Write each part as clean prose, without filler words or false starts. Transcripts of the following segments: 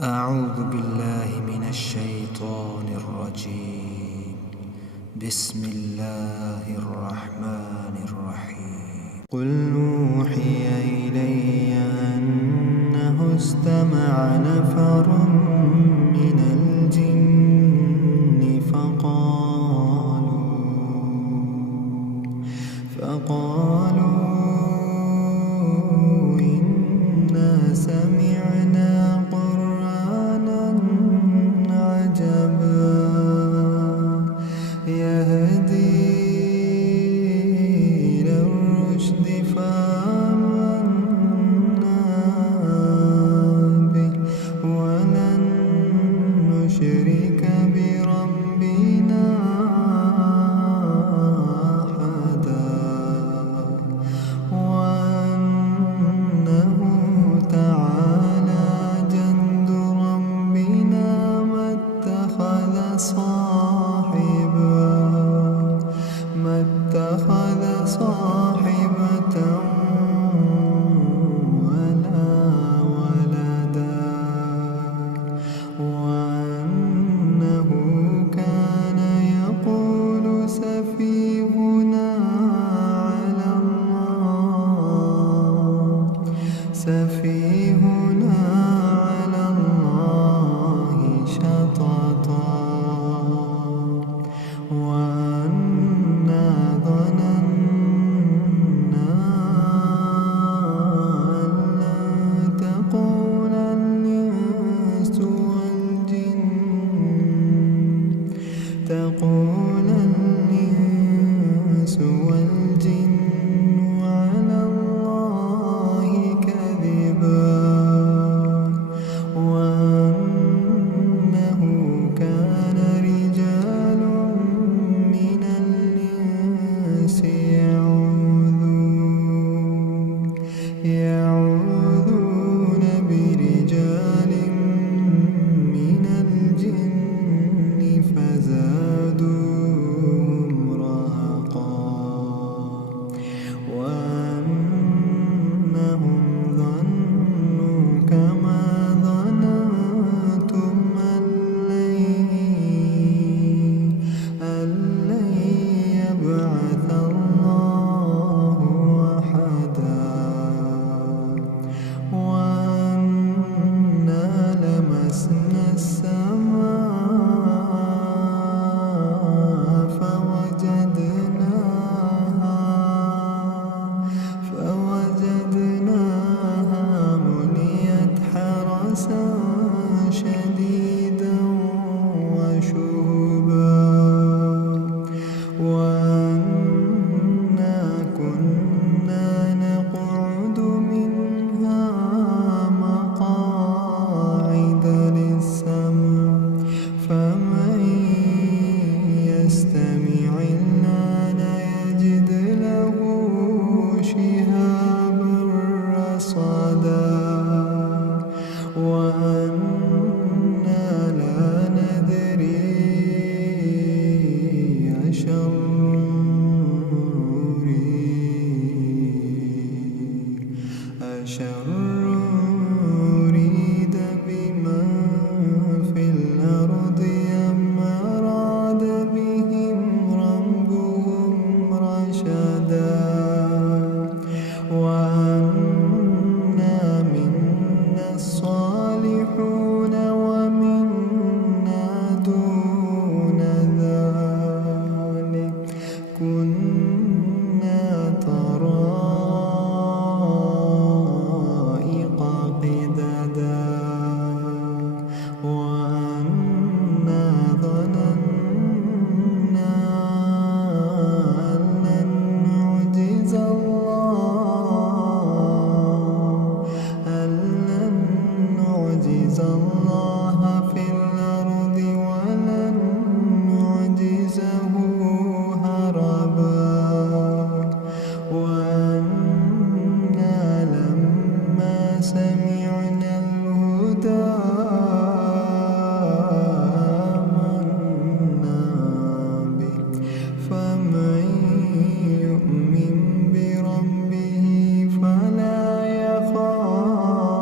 أعوذ بالله من الشيطان الرجيم. بسم الله الرحمن الرحيم. قل أوحي إلي أنه استمع نفر من الجن فقالوا إنا سمعنا قرآنا عجبا يهدي إلى الرشد فآمنا به ولن نشرك بربنا أحدا وأنه تعالى جد ربنا ما اتخذ صاحبة ولا ولدا وأنه كان يقول سفيهنا على الله شططا وأنا ظننا أن لن تقول الإنس والجن على الله كذبا وأنه كان رجال من الإنس يعوذون برجال من الجن فزادوهم رهقا وأنهم ظنوا كما ظننتم أن لن يبعث الله أحدا وأنا لمسنا السماء فوجدناها مليت حرسا شديدا وشهبا وأنا كنا نقعد منها مقاعد للسمع فمن يستمع الآن يجد له شهابا رصدا وأنا لا ندري أشر أريد بمن في الأرض أم أراد بهم ربهم رشدا وأنا منا الصالحون ومنا دون ذلك كنا طرائق قددا وأنا ظننا أن لن نعجز الله في الأرض ولن نعجزه هربا وأنا لما سمعنا الهدى آمنا به فمن يؤمن بربه فلا يخاف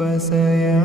فسيعلمون